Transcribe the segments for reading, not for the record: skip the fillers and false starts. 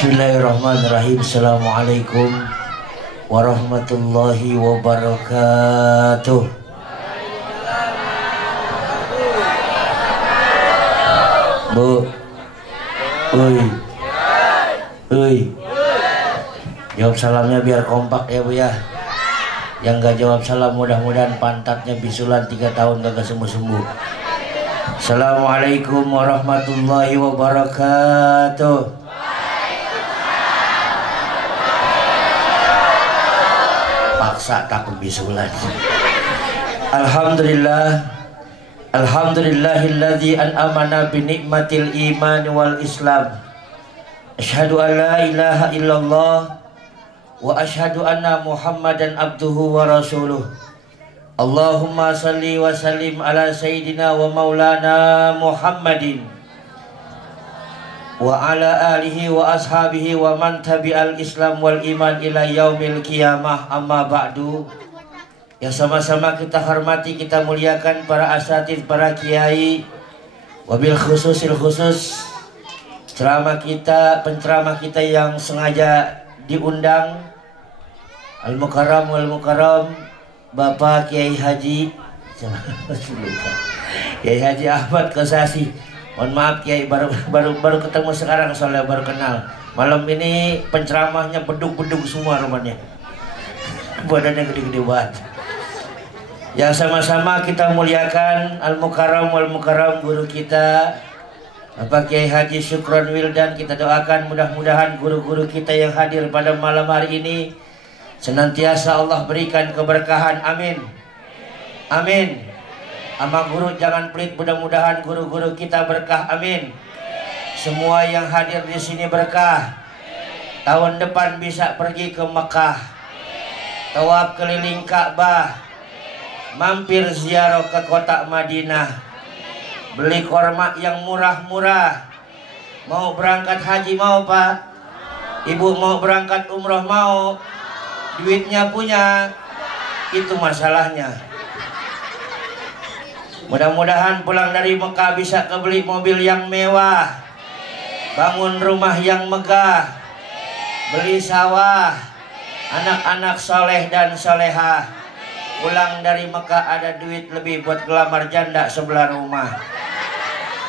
Bismillahirrahmanirrahim. Assalamualaikum warahmatullahi wabarakatuh. Bu, jawab salamnya biar kompak ya Bu ya. Yang gak jawab salam mudah-mudahan pantatnya bisulan 3 tahun gak sembuh-sembuh. Assalamualaikum warahmatullahi wabarakatuh. Paksa takut bisulan. Alhamdulillahilladzi an'amana bi nikmatil iman wal islam. Asyhadu an la ilaha illallah wa asyhadu anna Muhammadan abduhu wa rasuluh. Allahumma salli wa sallim ala sayyidina wa maulana Muhammadin wa ala alihi wa ashabihi wa man tabi'al islam wal iman ila yaumil qiyamah, amma ba'du. Yang sama-sama kita hormati, kita muliakan para asatidz, para kiai, wabil khususil khusus penceramah kita yang sengaja diundang, Al-Mukarram wal Mukarram Bapak Kiai Haji Kiai Haji Ahmad Kosasi. Mohon maaf Kiai, baru ketemu sekarang, soalnya baru kenal. Malam ini penceramahnya bedug-bedug semua rumahnya, badannya gede-gede banget. Yang sama-sama kita muliakan Al-Mukarram wal Mukarram guru kita Bapak Kiai Haji Syukron Wildan. Kita doakan mudah-mudahan guru-guru kita yang hadir pada malam hari ini senantiasa Allah berikan keberkahan, amin. Amin. Ama guru jangan pelit, mudah-mudahan guru-guru kita berkah, amin. Semua yang hadir di sini berkah. Tahun depan bisa pergi ke Mekah, tawaf keliling Ka'bah, mampir ziarah ke kota Madinah, beli korma yang murah-murah. Mau berangkat haji mau Pak? Ibu mau berangkat umroh mau? Duitnya punya, itu masalahnya. Mudah-mudahan pulang dari Mekah bisa kebeli mobil yang mewah, bangun rumah yang megah, beli sawah, anak-anak soleh dan solehah. Pulang dari Mekah ada duit lebih buat gelamar janda sebelah rumah.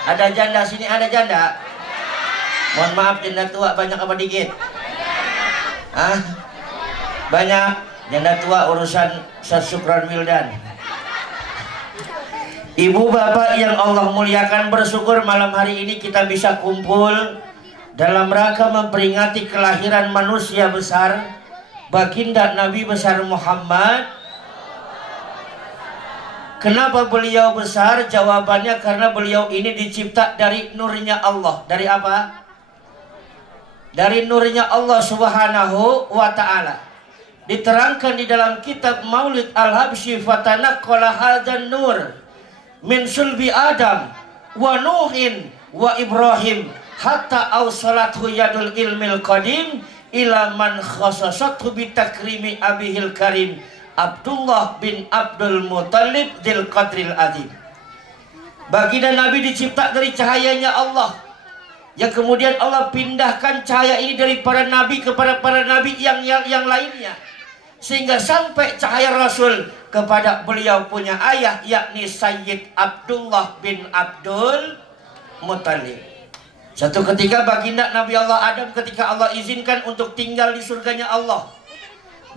Ada janda sini, ada janda. Mohon maaf, janda tua banyak apa dikit? Hah? Banyak. Janda tua urusan Ustaz Syukron Wildan. Ibu bapak yang Allah muliakan, bersyukur malam hari ini kita bisa kumpul dalam rangka memperingati kelahiran manusia besar, baginda Nabi besar Muhammad. Kenapa beliau besar? Jawabannya karena beliau ini dicipta dari nurnya Allah. Dari apa? Dari nurnya Allah subhanahu wa ta'ala. Diterangkan di dalam kitab Maulid Al-Habsyi, fatanaqqala hadzan nur min sulbi Adam wa Nuhin wa Ibrahim hatta awsalathu yadul ilmil qadim ila man khasasathu bitakrimi abihil karim Abdullah bin Abdul Muttalib dzil qadril azim. Baginda Nabi dicipta dari cahayanya Allah, yang kemudian Allah pindahkan cahaya ini dari para nabi kepada para nabi yang lainnya, sehingga sampai cahaya Rasul kepada beliau punya ayah, yakni Sayyid Abdullah bin Abdul Muttalib. Satu ketika baginda Nabi Allah Adam, ketika Allah izinkan untuk tinggal di surganya Allah,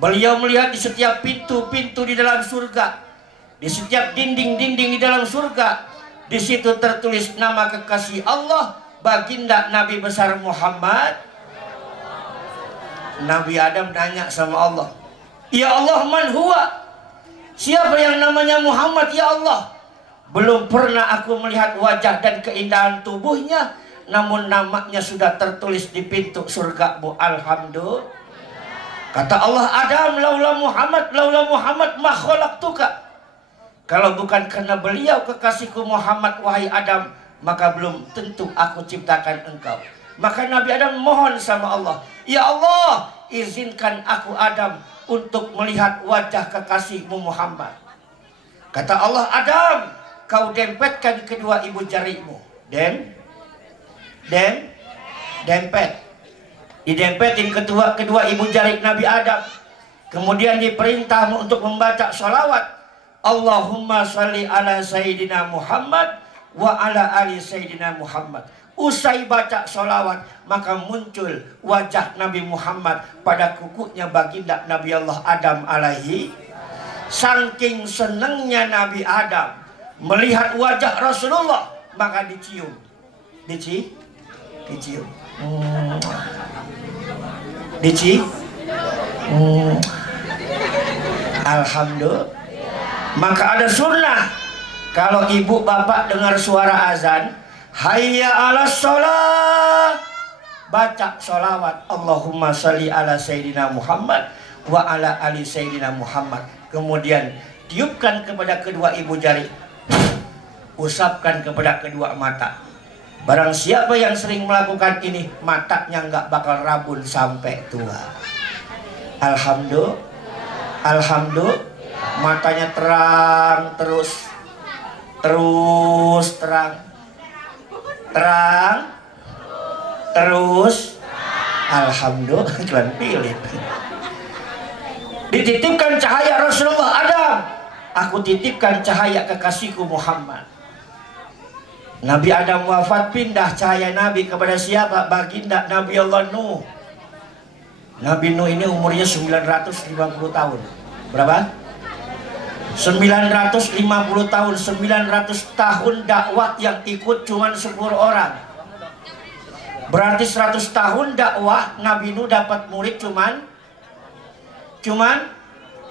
beliau melihat di setiap pintu-pintu di dalam surga, di setiap dinding-dinding di dalam surga, di situ tertulis nama kekasih Allah, baginda Nabi besar Muhammad. Nabi Adam nanya sama Allah, ya Allah, man huwa? Siapa yang namanya Muhammad ya Allah? Belum pernah aku melihat wajah dan keindahan tubuhnya, namun namanya sudah tertulis di pintu surgamu. Alhamdulillah. Kata Allah, Adam, laula Muhammad ma khalaqtuka. Kalau bukan karena beliau kekasihku Muhammad, wahai Adam, maka belum tentu aku ciptakan engkau. Maka Nabi Adam mohon sama Allah, ya Allah, izinkan aku Adam untuk melihat wajah kekasihmu Muhammad. Kata Allah, Adam, kau dempetkan kedua ibu jarimu. Dempet. Didempetin kedua ibu jari Nabi Adam. Kemudian diperintah untuk membaca sholawat. Allahumma sholli ala Sayyidina Muhammad wa ala ali Sayyidina Muhammad. Usai baca sholawat, maka muncul wajah Nabi Muhammad pada kukunya baginda Nabi Allah Adam alaihi. Saking senangnya Nabi Adam melihat wajah Rasulullah, maka dicium. Dicium. Alhamdulillah. Maka ada sunnah, kalau ibu bapak dengar suara azan, hayya ala sholat, baca sholawat Allahumma sholli ala Sayyidina Muhammad wa ala ali Sayyidina Muhammad. Kemudian tiupkan kepada kedua ibu jari, usapkan kepada kedua mata. Barang siapa yang sering melakukan ini, matanya nggak bakal rabun sampai tua. Alhamdulillah. Alhamdulillah. Matanya terang terus terus. Alhamdulillah. Kalian pilih. Dititipkan cahaya Rasulullah Adam, aku titipkan cahaya kekasihku Muhammad. Nabi Adam wafat, pindah cahaya Nabi kepada siapa? Baginda Nabi Allah Nuh. Nabi Nuh ini umurnya 950 tahun. Berapa? 950 tahun. 900 tahun dakwah yang ikut cuma 10 orang. Berarti 100 tahun dakwah Nabi Nuh dapat murid cuman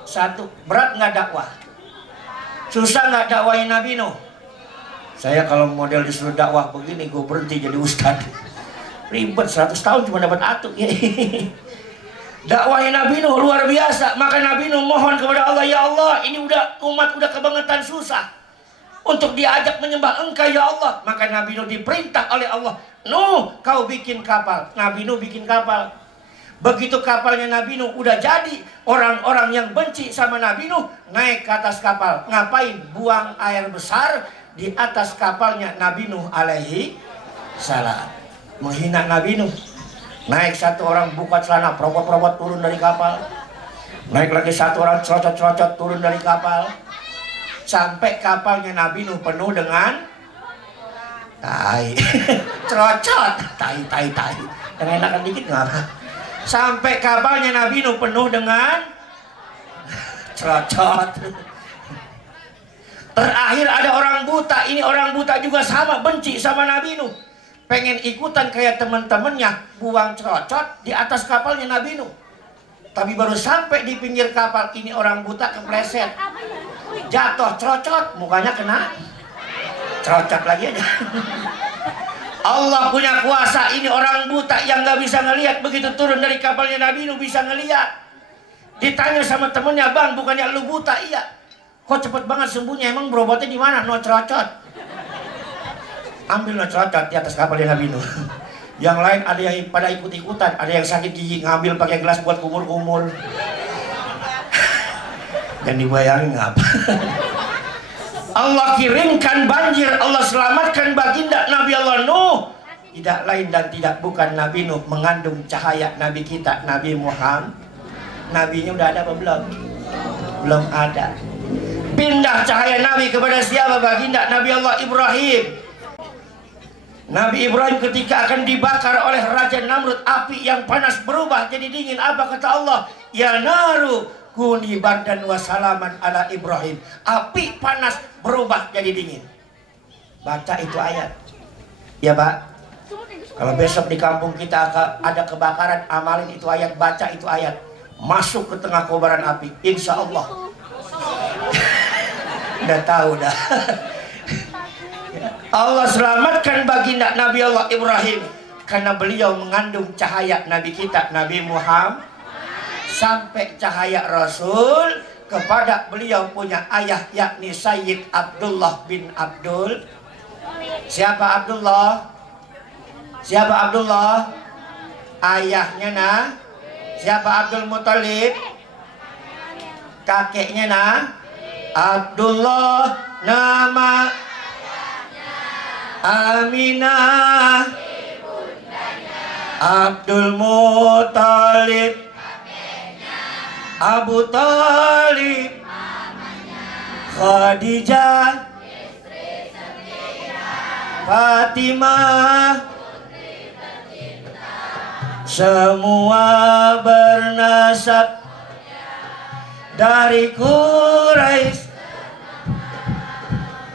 satu. Berat nggak dakwah? Susah nggak dakwahin Nabi Nuh? Saya kalau model disuruh dakwah begini, gue berhenti jadi ustad. Ribet, 100 tahun cuma dapat atuk. Dakwahin Nabi Nuh luar biasa. Maka Nabi Nuh mohon kepada Allah, ya Allah, ini umat udah kebangetan susah untuk diajak menyembah Engkau ya Allah. Maka Nabi Nuh diperintah oleh Allah, Nuh, kau bikin kapal. Nabi Nuh bikin kapal. Begitu kapalnya Nabi Nuh udah jadi, orang-orang yang benci sama Nabi Nuh naik ke atas kapal. Ngapain? Buang air besar di atas kapalnya Nabi Nuh alaihi salam. Menghina Nabi Nuh. Naik satu orang buka celana, peropot-peropot turun dari kapal. Naik lagi satu orang cerocot-cerocot turun dari kapal. Sampai kapalnya Nabi Nuh penuh dengan tai. Cerocot, tai. Yang enakan dikit ngapa? Sampai kapalnya Nabi Nuh penuh dengan cerocot. Terakhir ada orang buta. Ini orang buta juga sama, benci sama Nabi Nuh. Pengen ikutan kayak teman-temannya, buang cerocot di atas kapalnya Nabi Nuh. Tapi baru sampai di pinggir kapal, ini orang buta kepleset, jatuh cerocot, mukanya kena cerocot lagi aja. Allah punya kuasa. Ini orang buta yang nggak bisa ngelihat, begitu turun dari kapalnya Nabi Nuh bisa ngelihat. Ditanya sama temennya, bang, bukannya lu buta? Iya. Kok cepet banget sembuhnya? Emang berobatnya di mana? No cerocot. Ambil no cerocot di atas kapalnya Nabi Nuh. Yang lain ada yang pada ikut-ikutan, ada yang sakit gigi ngambil pakai gelas buat kumur-kumur. Dan dibayangin ngapa? Allah kirimkan banjir, Allah selamatkan baginda Nabi Allah Nuh. Tidak lain dan tidak bukan Nabi Nuh mengandung cahaya Nabi kita, Nabi Muhammad. Nabinya udah ada apa belum? Belum ada. Pindah cahaya Nabi kepada siapa? Baginda Nabi Allah Ibrahim. Nabi Ibrahim ketika akan dibakar oleh Raja Namrud, api yang panas berubah jadi dingin. Apa kata Allah? Ya naru kuni bardan wa salaman ala Ibrahim. Api panas berubah jadi dingin. Baca itu ayat. Ya Pak. Kalau besok di kampung kita ada kebakaran, amalin itu ayat, baca itu ayat. Masuk ke tengah kobaran api. Insya Allah. Udah tahu dah. Allah selamatkan baginda Nabi Allah Ibrahim karena beliau mengandung cahaya Nabi kita, Nabi Muhammad. Sampai cahaya Rasul kepada beliau punya ayah, yakni Sayyid Abdullah bin Abdul. Siapa Abdullah? Siapa Abdullah? Ayahnya nah. Siapa Abdul Muthalib? Kakeknya nah. Abdullah nama Aminah. Abdul Muthalib, Abu Thalib, Khadijah, Fatimah, semua bernasab dari Quraisy.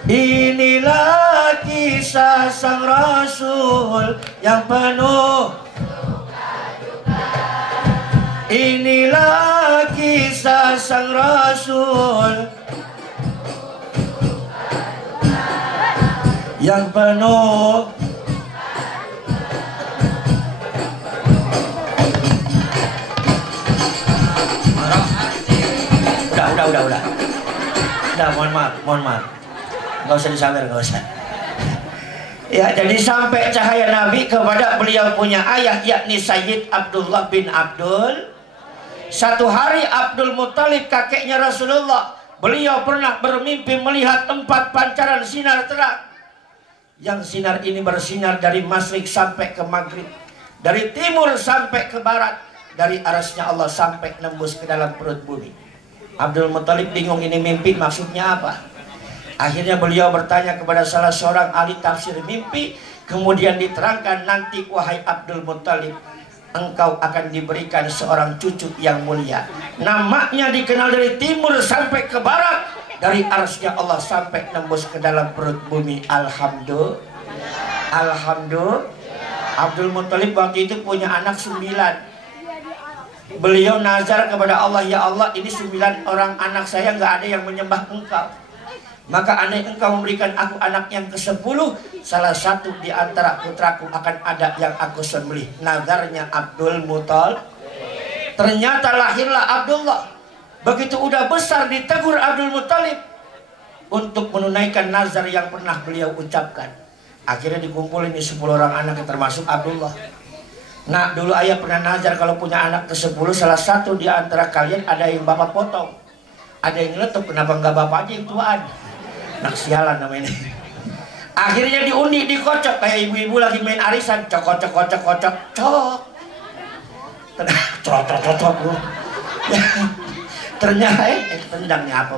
Inilah kisah sang Rasul yang penuh. Inilah kisah sang Rasul yang penuh. Udah, mohon maaf. Nggak usah disawer, nggak usah. Ya, jadi sampai cahaya Nabi kepada beliau punya ayah, yakni Sayyid Abdullah bin Abdul. Satu hari Abdul Muthalib, kakeknya Rasulullah, beliau pernah bermimpi melihat tempat pancaran sinar terang. Yang sinar ini bersinar dari masyrik sampai ke maghrib, dari timur sampai ke barat, dari arasnya Allah sampai nembus ke dalam perut bumi. Abdul Muthalib bingung, ini mimpi maksudnya apa? Akhirnya beliau bertanya kepada salah seorang ahli tafsir mimpi. Kemudian diterangkan, nanti wahai Abdul Muthalib, engkau akan diberikan seorang cucu yang mulia. Namanya dikenal dari timur sampai ke barat, dari arsy-Nya Allah sampai nembus ke dalam perut bumi. Alhamdulillah. Abdul Muthalib waktu itu punya anak 9. Beliau nazar kepada Allah, ya Allah, ini 9 orang anak saya nggak ada yang menyembah engkau. Maka andai engkau memberikan aku anak yang ke-10, salah satu di antara putraku akan ada yang aku sembelih. Nazarnya Abdul Muthalib. Ternyata lahirlah Abdullah. Begitu udah besar ditegur Abdul Muthalib untuk menunaikan nazar yang pernah beliau ucapkan. Akhirnya dikumpulin di 10 orang anak, termasuk Abdullah. Nah, dulu ayah pernah nazar kalau punya anak ke-10, salah satu di antara kalian ada yang bapak potong, ada yang letup, kenapa nggak bapak aja yang tuaan? Nak sialan namanya. Akhirnya diundi, dikocok kayak ibu-ibu lagi main arisan, cok. Ternyata tendangnya apa?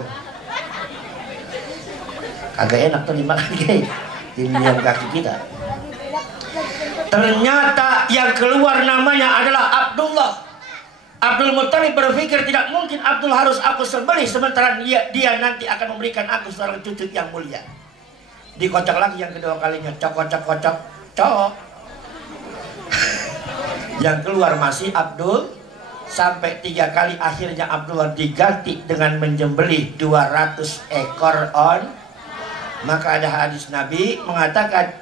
Kagak enak tuh dimakan guys. Diam kaki kita. Ternyata yang keluar namanya adalah Abdullah. Abdul Muthalib berpikir tidak mungkin Abdul harus aku sembelih, sementara dia nanti akan memberikan aku seorang cucu yang mulia. Dikocok lagi yang kedua kalinya, cok. Yang keluar masih Abdul. Sampai 3 kali, akhirnya Abdullah diganti dengan menyembelih 200 ekor on. Maka ada hadis Nabi mengatakan,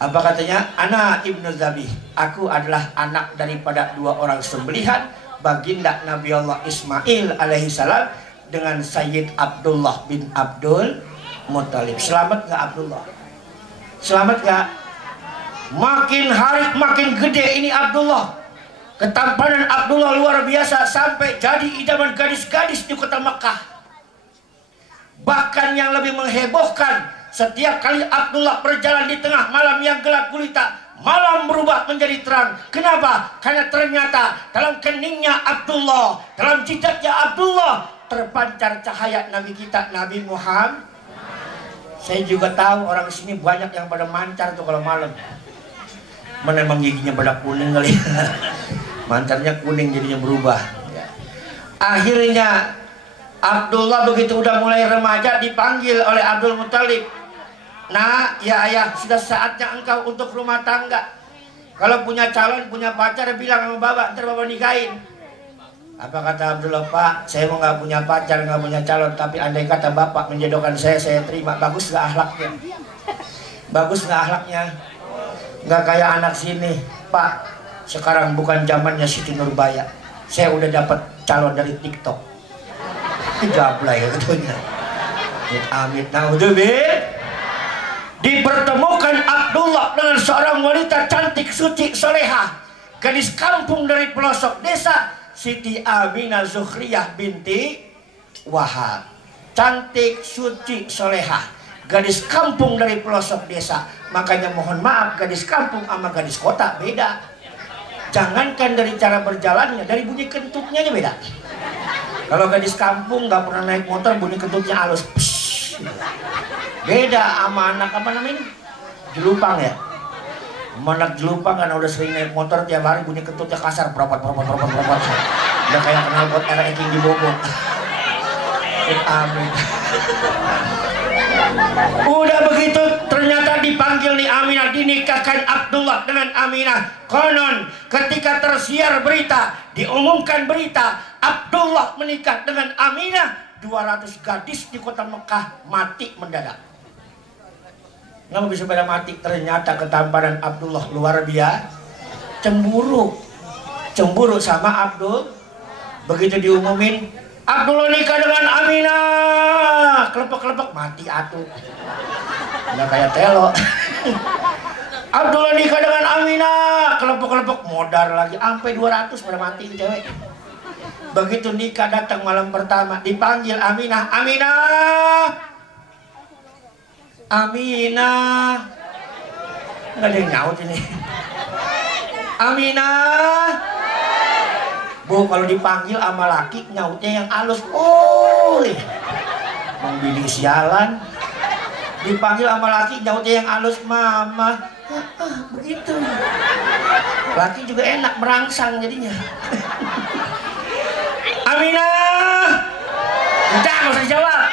apa katanya? Ana ibnu Zabih, aku adalah anak daripada 2 orang sembelihan, baginda Nabi Allah Ismail alaihissalam dengan Sayyid Abdullah bin Abdul Muthalib. Selamat gak Abdullah? Selamat gak? Makin hari makin gede ini Abdullah. Ketampanan Abdullah luar biasa sampai jadi idaman gadis-gadis di kota Makkah. Bahkan yang lebih menghebohkan, setiap kali Abdullah berjalan di tengah malam yang gelap gulita, malam berubah menjadi terang. Kenapa? Karena ternyata dalam keningnya Abdullah, dalam jidatnya Abdullah, terpancar cahaya Nabi kita, Nabi Muhammad. Saya juga tahu orang sini banyak yang pada mancar tuh kalau malam. Mana emang giginya pada kuning kali. Mancarnya kuning jadinya berubah. Akhirnya Abdullah begitu udah mulai remaja dipanggil oleh Abdul Muthalib. Nah, ya ayah, sudah saatnya engkau untuk rumah tangga. Kalau punya calon, punya pacar, bilang sama bapak, ntar bapak nikahin. Apa kata Abdullah? Pak, saya mau nggak punya pacar, nggak punya calon, tapi andai kata bapak menjodohkan saya terima. Bagus nggak akhlaknya? Bagus nggak akhlaknya? Nggak kayak anak sini, Pak. Sekarang bukan zamannya Siti Nurbaya. Saya udah dapat calon dari TikTok. Gablay katanya. Amit naudzubillah. Dipertemukan Abdullah dengan seorang wanita cantik, suci, solehah, gadis kampung dari pelosok desa, Siti Aminah Zukhriyah binti Wahab. Cantik, suci, solehah. gadis kampung dari pelosok desa. Makanya mohon maaf, gadis kampung sama gadis kota beda. Jangankan dari cara berjalannya, dari bunyi kentutnya aja beda. Kalau gadis kampung nggak pernah naik motor, bunyi kentutnya halus. Psh, beda sama anak apa namanya? Jelupang ya. Anak jelupang kan udah sering naik motor tiap hari, bunyi kentutnya kasar, propot. Udah kayak knalpot era King di Bogor. Amin. Udah begitu ternyata dipanggil nih Aminah, dinikahkan Abdullah dengan Aminah. Konon ketika tersiar berita, diumumkan berita Abdullah menikah dengan Aminah, 200 gadis di kota Mekah mati mendadak. Kenapa bisa pada mati? Ternyata ketampanan Abdullah luar biasa. Cemburu sama Abdul. Begitu diumumin Abdullah nikah dengan Aminah, kelepek mati atuh. Udah kayak telo. Abdullah nikah dengan Aminah, kelepek modar lagi, sampai 200 pada mati cewek. Begitu nikah datang malam pertama, dipanggil Aminah, Aminah. Nggak ada yang nyaut ini. Aminah. Bu, kalau dipanggil sama laki nyautnya yang halus. Mau bini sialan. Dipanggil sama laki nyautnya yang halus, mama. Begitu. Laki juga enak merangsang jadinya. Aminah. Udah, nggak usah jawab.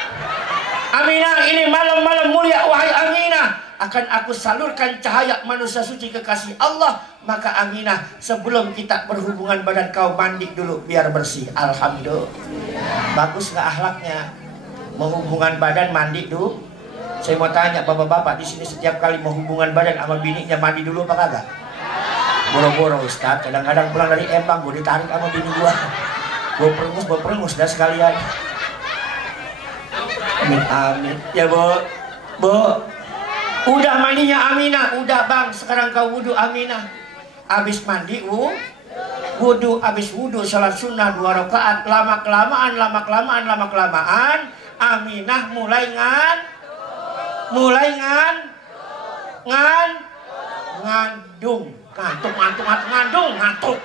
Aminah, ini malam-malam mulia, wahai Aminah. Akan aku salurkan cahaya manusia suci kekasih Allah. Maka Aminah, sebelum kita berhubungan badan kau mandi dulu biar bersih. Alhamdulillah. Bagus nggak akhlaknya? Mau hubungan badan mandi dulu. Saya mau tanya bapak-bapak di sini, setiap kali mau hubungan badan sama bininya mandi dulu apa kagak? Boro-boro Ustaz, kadang-kadang pulang dari Empang gue ditarik sama bini gua. Gue perengus dah sekalian. Amin. Ya Bu. Udah mandinya Aminah, udah bang, sekarang kau wudhu Aminah. Habis mandi wudhu, habis wudhu salat sunnah 2 rakaat. Lama kelamaan Aminah mulai ngandung. Ngantuk.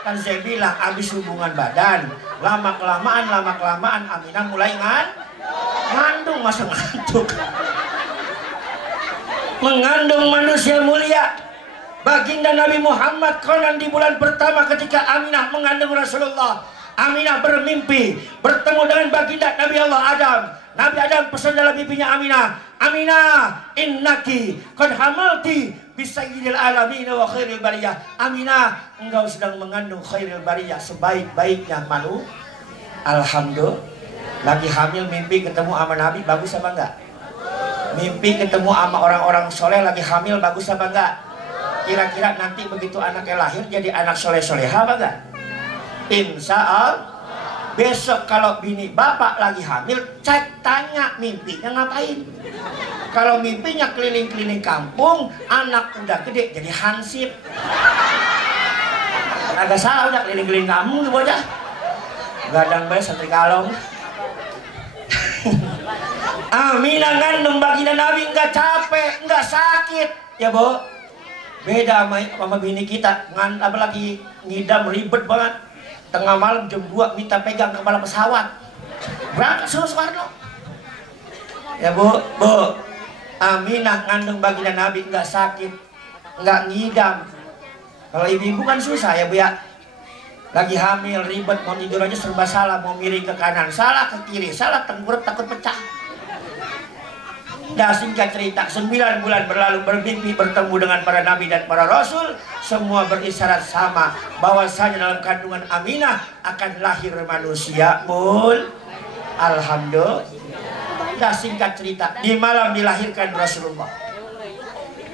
Kan saya bilang habis hubungan badan, lama kelamaan Aminah mulai ngandung, masa ngantuk. Mengandung manusia mulia baginda Nabi Muhammad. Konon di bulan pertama ketika Aminah mengandung Rasulullah, Aminah bermimpi bertemu dengan baginda Nabi Allah Adam. Nabi Adam pesan dalam mimpinya Aminah, innaki qad hamalti bisayyidil alamin wa khairil bariyah. Aminah, engkau sedang mengandung khairil bariyah, sebaik-baiknya manusia. Alhamdulillah. Lagi hamil mimpi ketemu sama Nabi, bagus apa enggak? Mimpi ketemu sama orang-orang soleh lagi hamil, bagus apa enggak? Kira-kira nanti begitu anaknya lahir jadi anak soleh-soleha apa enggak? Insya Allah. Besok kalau bini bapak lagi hamil, cek tanya mimpinya ngapain. Kalau mimpinya keliling-keliling kampung, anak udah gede jadi hansip. Agak salah udah keliling-keliling kampung tuh bocah. Gadang bae santri kalong. Aminah ngandung baginda Nabi, nggak capek, nggak sakit, ya Bu. Beda sama bini kita, apalagi ngidam ribet banget. Tengah malam jam 2 minta pegang kepala pesawat. Berangkat Soekarno. Ya Bu. Aminah ngandung baginda Nabi, nggak sakit, nggak ngidam. Kalau ibu-ibu kan susah ya Bu ya. Lagi hamil ribet, mau tidur aja serba salah, mau miring ke kanan salah, ke kiri salah, tengkurap takut pecah. Nah, singkat cerita, 9 bulan berlalu bermimpi bertemu dengan para nabi dan para rasul. Semua berisyarat sama, bahwasanya dalam kandungan Aminah akan lahir manusia. Alhamdulillah. Nah, singkat cerita, di malam dilahirkan Rasulullah.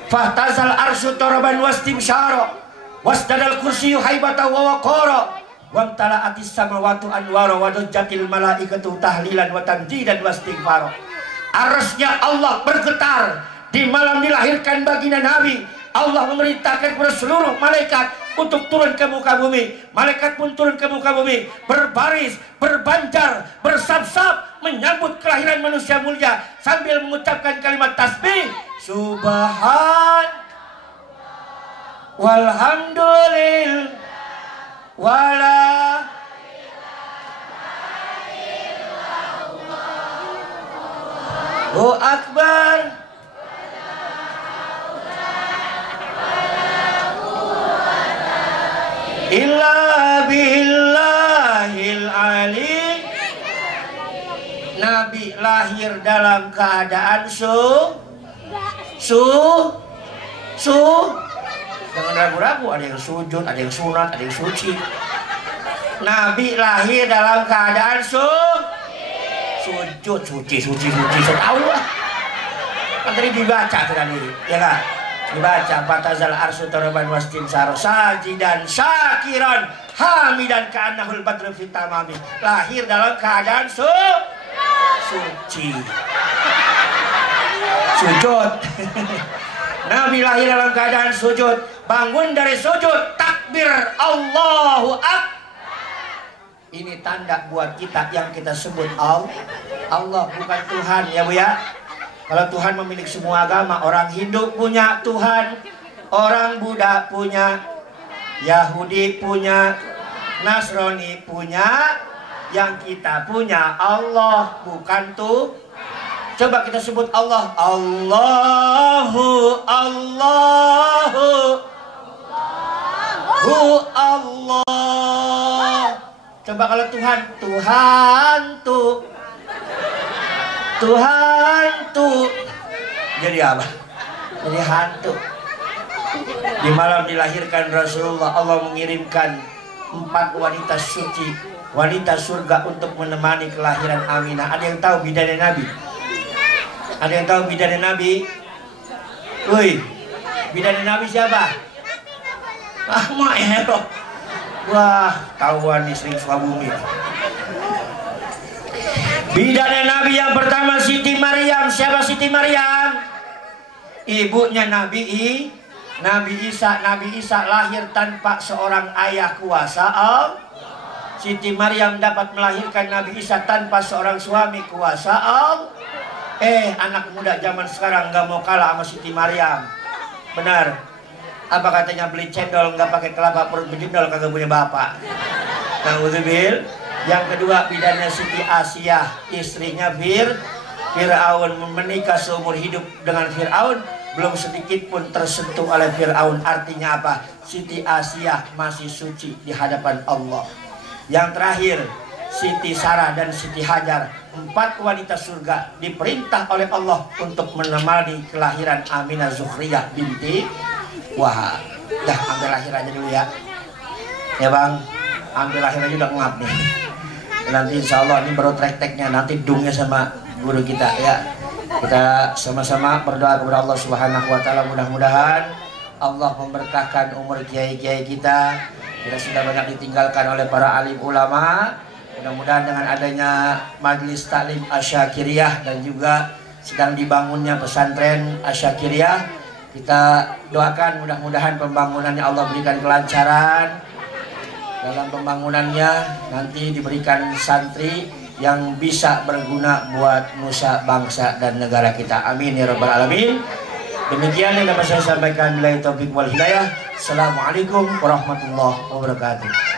Fahtazal arsyu taraban wastimsyara wasdadal kursiyu haibata wa waqara wamtala atis samawatu anwara wa dajjatil malaikatu tahlilan wa tamjidan wastighfara. Arasnya Allah bergetar di malam dilahirkan baginda Nabi. Allah memerintahkan kepada seluruh malaikat untuk turun ke muka bumi. Malaikat pun turun ke muka bumi, berbaris, berbanjar, bersab-sab menyambut kelahiran manusia mulia sambil mengucapkan kalimat tasbih. Subhan walhamdulillah wala Allahu akbar illa billahil ali. Nabi lahir dalam keadaan jangan ragu-ragu, ada yang sujud, ada yang sunat, ada yang suci. Nabi lahir dalam keadaan sujud, suci, tahu lah. Kan tadi dibaca tadi, ya kan? Dibaca fatazal arsu taraban wastin saro sajidan syakiran hamidan ka'annahul badru fit tamami. Lahir dalam keadaan suci, sujud. Nabi lahir dalam keadaan sujud, bangun dari sujud, takbir Allahu Akbar. Ini tanda buat kita yang kita sebut Allah, bukan Tuhan, ya Bu ya. Kalau Tuhan memiliki semua agama, orang Hindu punya Tuhan, orang Buddha punya, Yahudi punya, Nasrani punya, yang kita punya Allah, bukan tuh. Coba kita sebut Allah. Allahu Allah. Coba kalau Tuhan tuh jadi apa? Jadi hantu. Di malam dilahirkan Rasulullah, Allah mengirimkan 4 wanita suci, wanita surga untuk menemani kelahiran Aminah. Ada yang tahu bidadari Nabi? Ada yang tahu bidadari Nabi? Woi, bidadari Nabi siapa? Maero. Wah, tahuan nih sering Sukabumi. Bidadari Nabi yang pertama Siti Maryam. Siapa Siti Maryam? Ibunya Nabi Isa. Nabi Isa lahir tanpa seorang ayah kuasa Allah. Siti Maryam dapat melahirkan Nabi Isa tanpa seorang suami kuasa Allah. Anak muda zaman sekarang nggak mau kalah sama Siti Maryam. Benar. Apa katanya beli cendol nggak pakai kelapa, perut berjendol, kagak punya bapak. Nauzubil. Yang kedua bidannya Siti Asiyah, istrinya Fir'aun, menikah seumur hidup dengan Fir'aun, belum sedikit pun tersentuh oleh Fir'aun. Artinya apa? Siti Asiyah masih suci di hadapan Allah. Yang terakhir Siti Sarah dan Siti Hajar, 4 wanita surga diperintah oleh Allah untuk menemani kelahiran Aminah Zukhriyah binti Wahab. Dah, ambil lahir aja dulu ya. Ya Bang, ambil lahir aja udah ngap nih. Nanti insya Allah ini baru track-tracknya, nanti dungnya sama guru kita ya. Kita sama-sama berdoa kepada Allah Subhanahu wa Ta'ala, mudah-mudahan Allah memberkahkan umur kiai-kiai kita. Kita sudah banyak ditinggalkan oleh para alim ulama. Mudah-mudahan dengan adanya Majelis Taklim Asyakiriyah dan juga sedang dibangunnya pesantren Asyakiriyah, kita doakan mudah-mudahan pembangunannya Allah berikan kelancaran. Dalam pembangunannya nanti diberikan santri yang bisa berguna buat nusa, bangsa, dan negara kita. Amin ya rabbal alamin. Demikian yang dapat saya sampaikan. Billahi taufiq wal hidayah. Assalamualaikum warahmatullahi wabarakatuh.